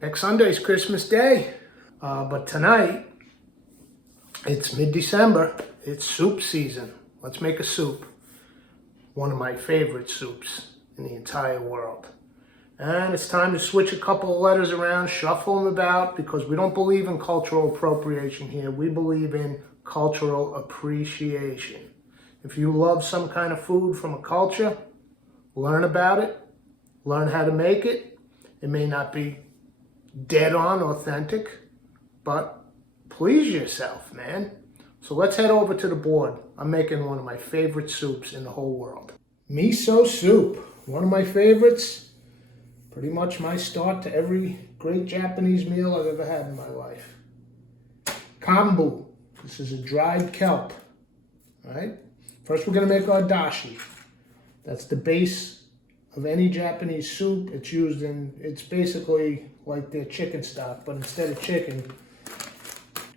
Next Sunday is Christmas Day, but tonight, it's mid-December, it's soup season. Let's make a soup. One of my favorite soups in the entire world. And it's time to switch a couple of letters around, shuffle them about, because we don't believe in cultural appropriation here. We believe in cultural appreciation. If you love some kind of food from a culture, learn about it, learn how to make it. It may not be dead on authentic, but please yourself, man. So let's head over to the board. I'm making one of my favorite soups in the whole world. Miso soup, one of my favorites. Pretty much my start to every great Japanese meal I've ever had in my life. Kombu, this is a dried kelp. All right. First we're going to make our dashi. That's the base of any Japanese soup. It's used in, it's basically like their chicken stock, but instead of chicken,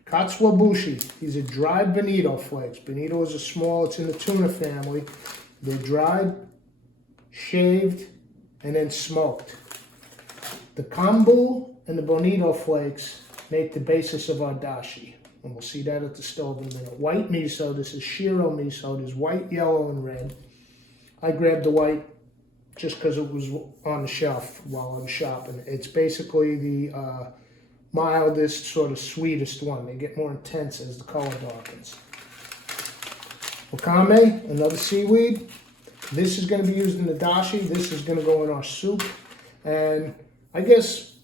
katsuobushi. These are dried bonito flakes. Bonito is it's in the tuna family. They're dried, shaved, and then smoked. The kombu and the bonito flakes make the basis of our dashi. And we'll see that at the stove in a minute. White miso, this is shiro miso. There's white, yellow, and red. I grabbed the white just because it was on the shelf while I was shopping. It's basically the mildest, sort of sweetest one. They get more intense as the color darkens. Wakame, another seaweed. This is going to be used in the dashi. This is going to go in our soup. And I guess,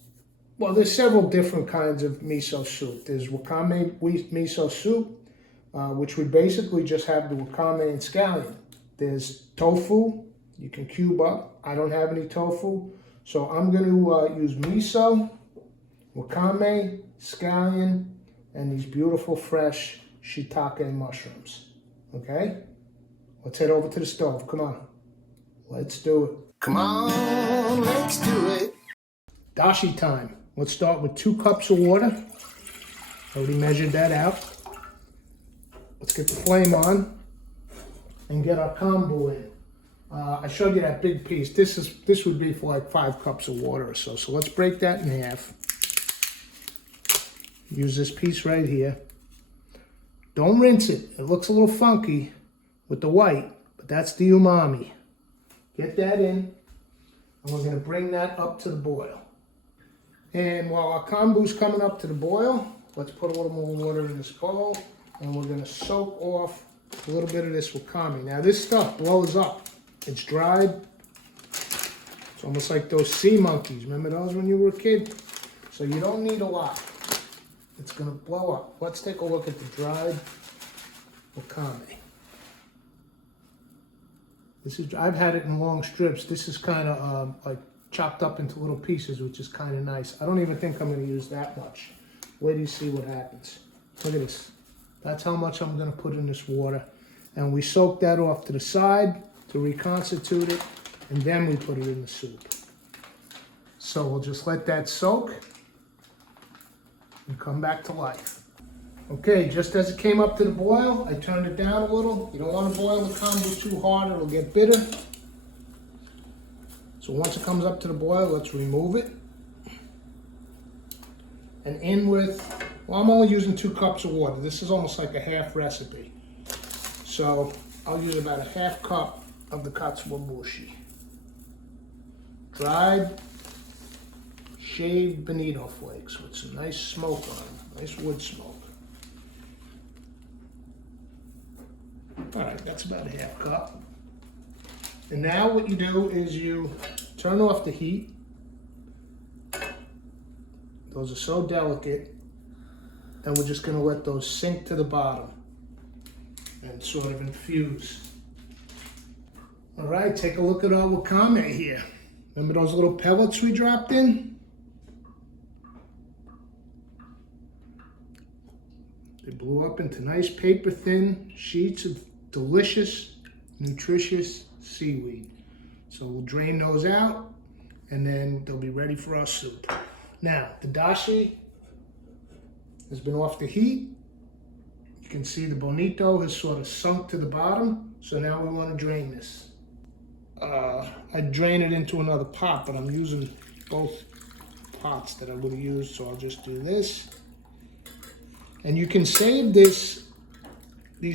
well, there's several different kinds of miso soup. There's wakame miso soup, which we basically just have the wakame and scallion. There's tofu. You can cube up. I don't have any tofu. So I'm going to use miso, wakame, scallion, and these beautiful fresh shiitake mushrooms. Okay? Let's head over to the stove. Come on. Let's do it. Come on, let's do it. Dashi time. Let's start with 2 cups of water. Already measured that out. Let's get the flame on and get our kombu in. I showed you that big piece. This would be for like 5 cups of water or so. So let's break that in half. Use this piece right here. Don't rinse it. It looks a little funky with the white, but that's the umami. Get that in, and we're going to bring that up to the boil. And while our kombu's coming up to the boil, let's put a little more water in this bowl, and we're going to soak off a little bit of this wakame. Now this stuff blows up. It's dried. It's almost like those sea monkeys. Remember those when you were a kid? So you don't need a lot. It's going to blow up. Let's take a look at the dried wakame. I've had it in long strips. This is kind of like chopped up into little pieces, which is kind of nice. I don't even think I'm going to use that much. Wait till you see what happens. Look at this. That's how much I'm going to put in this water. And we soak that off to the side to reconstitute it, and then we put it in the soup. So we'll just let that soak and come back to life. Okay, just as it came up to the boil, I turned it down a little. You don't want to boil the kombu too hard, it'll get bitter. So once it comes up to the boil, let's remove it. And in with, well, I'm only using 2 cups of water. This is almost like a half recipe. So I'll use about a half cup of the katsuobushi. Dried, shaved bonito flakes with some nice smoke on them, nice wood smoke. All right, that's about a half cup. And now what you do is you turn off the heat. Those are so delicate. Then we're just going to let those sink to the bottom and sort of infuse. All right, take a look at our wakame here. Remember those little pellets we dropped in? They blew up into nice paper-thin sheets of delicious, nutritious seaweed. So we'll drain those out, and then they'll be ready for our soup. Now, the dashi has been off the heat. You can see the bonito has sort of sunk to the bottom. So now we want to drain this. I drain it into another pot, but I'm using both pots that I'm going to use, so I'll just do this. And you can save these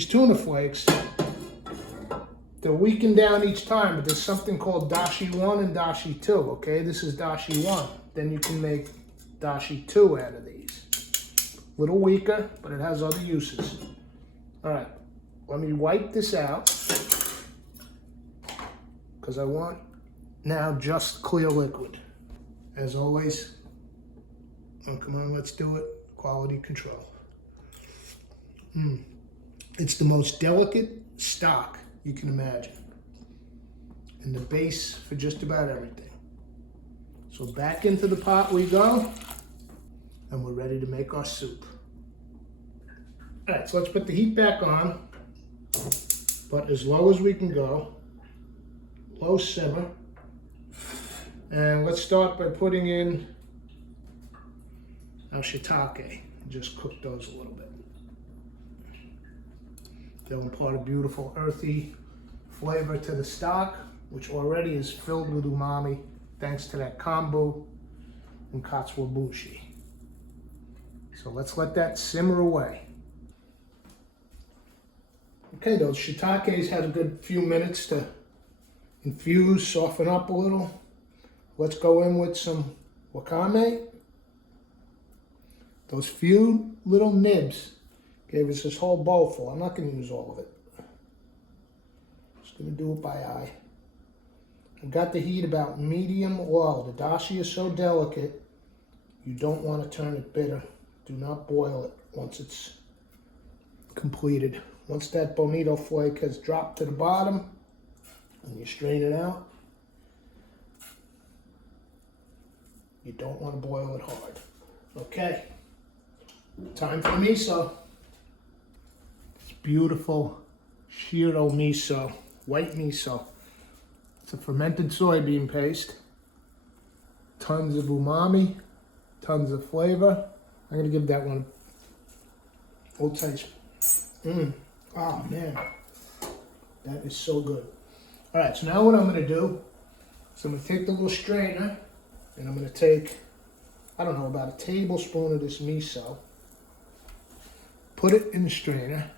tuna flakes. They're weakened down each time, but there's something called dashi 1 and dashi 2, okay? This is dashi 1. Then you can make dashi 2 out of these. A little weaker, but it has other uses. All right, let me wipe this out because I want now just clear liquid. As always, oh, come on, let's do it. Quality control. It's the most delicate stock you can imagine, and the base for just about everything. So back into the pot we go, and we're ready to make our soup. All right, so let's put the heat back on, but as low as we can go, low simmer. And let's start by putting in our shiitake. Just cook those a little bit. They'll impart a beautiful earthy flavor to the stock, which already is filled with umami thanks to that kombu and katsuobushi. So let's let that simmer away. Okay, those shiitakes had a good few minutes to infuse, soften up a little. Let's go in with some wakame. Those few little nibs gave us this whole bowl full. I'm not going to use all of it. Just going to do it by eye. I've got the heat about medium low. The dashi is so delicate, you don't want to turn it bitter. Do not boil it once it's completed. Once that bonito flake has dropped to the bottom, and you strain it out, you don't want to boil it hard. Okay, time for miso. It's beautiful shiro miso, white miso. It's a fermented soybean paste. Tons of umami, tons of flavor. I'm going to give that one a full taste. Oh man, that is so good. All right, so now what I'm going to do is I'm going to take the little strainer and I'm going to take, I don't know, about a tablespoon of this miso, put it in the strainer.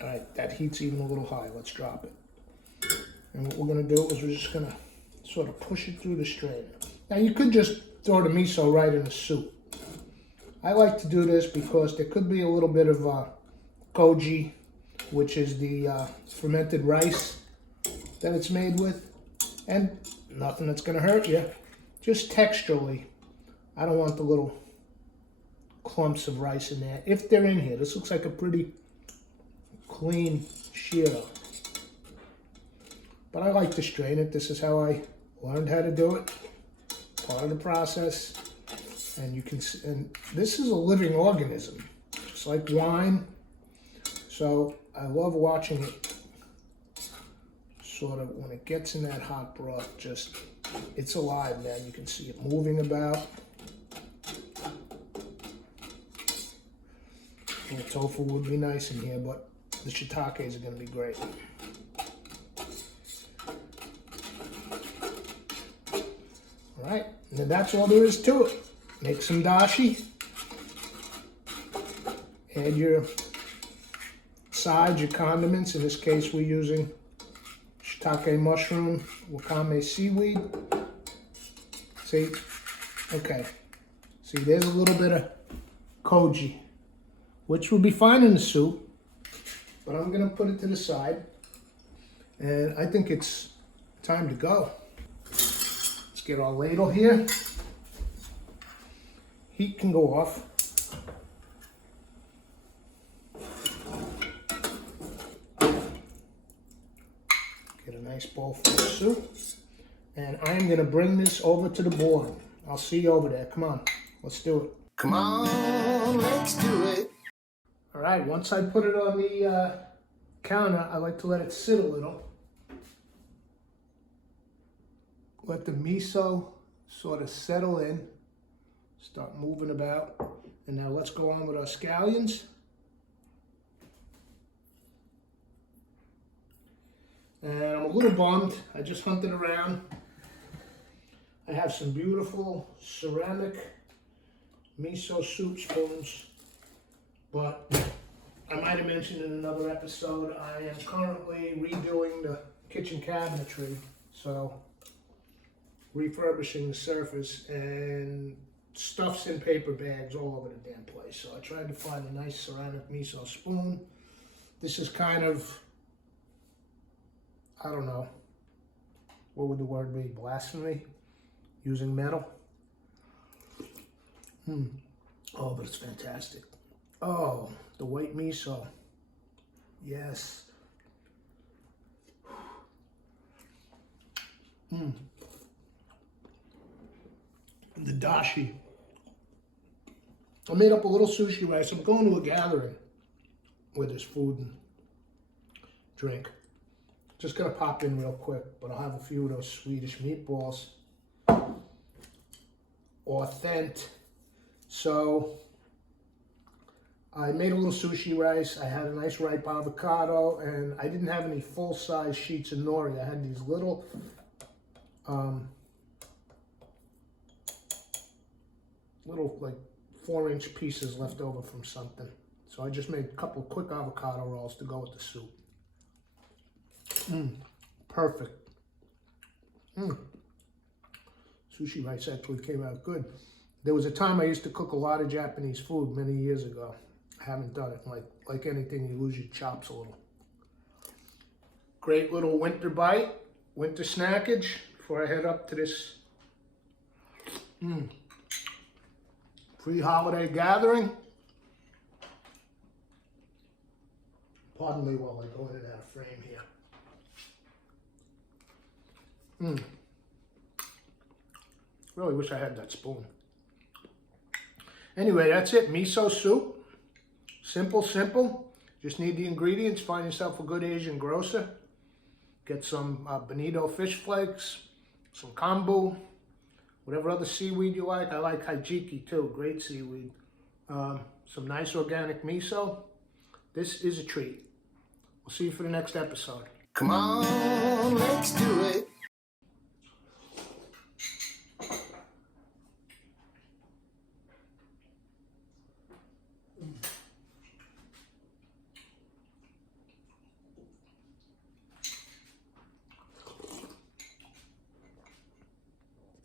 All right, that heat's even a little high. Let's drop it. And what we're going to do is we're just going to sort of push it through the strainer. Now you could just throw the miso right in the soup. I like to do this because there could be a little bit of koji, which is the fermented rice that it's made with, and nothing that's going to hurt you. Just texturally, I don't want the little clumps of rice in there. If they're in here, this looks like a pretty clean shiro. But I like to strain it. This is how I learned how to do it. Part of the process. And you can, and this is a living organism, just like wine. So I love watching it sort of, when it gets in that hot broth, just, it's alive, man. You can see it moving about. And the tofu would be nice in here, but the shiitakes are going to be great. All right, and then that's all there is to it. Make some dashi, add your sides, your condiments. In this case, we're using shiitake mushroom, wakame seaweed. See, okay. See, there's a little bit of koji, which will be fine in the soup, but I'm gonna put it to the side, and I think it's time to go. Let's get our ladle here. Heat can go off. Get a nice bowl full of soup. And I am going to bring this over to the board. I'll see you over there. Come on, let's do it. Come on, let's do it. All right, once I put it on the counter, I like to let it sit a little. Let the miso sort of settle in. Start moving about. And now let's go on with our scallions. And I'm a little bummed. I just hunted around. I have some beautiful ceramic miso soup spoons, but I might have mentioned in another episode, I am currently redoing the kitchen cabinetry, so refurbishing the surface, and stuff's in paper bags all over the damn place. So I tried to find a nice ceramic miso spoon. This is kind of, I don't know, what would the word be? Blasphemy? Using metal? Oh, but it's fantastic. Oh, the white miso. Yes. The dashi. I made up a little sushi rice. I'm going to a gathering with this food and drink. Just gonna pop in real quick, but I'll have a few of those Swedish meatballs. Authentic. So I made a little sushi rice. I had a nice ripe avocado, and I didn't have any full-size sheets of nori. I had these little like 4-inch pieces left over from something. So I just made a couple of quick avocado rolls to go with the soup. Perfect. Sushi rice actually came out good. There was a time I used to cook a lot of Japanese food many years ago. I haven't done it. Like anything, you lose your chops a little. Great little winter bite, winter snackage before I head up to this pre-holiday gathering. Pardon me while I go in and out of frame here. Really wish I had that spoon. Anyway, that's it. Miso soup. Simple. Just need the ingredients. Find yourself a good Asian grocer. Get some bonito fish flakes, some kombu, whatever other seaweed you like. I like hijiki too. Great seaweed. Some nice organic miso. This is a treat. We'll see you for the next episode. Come on, let's do it.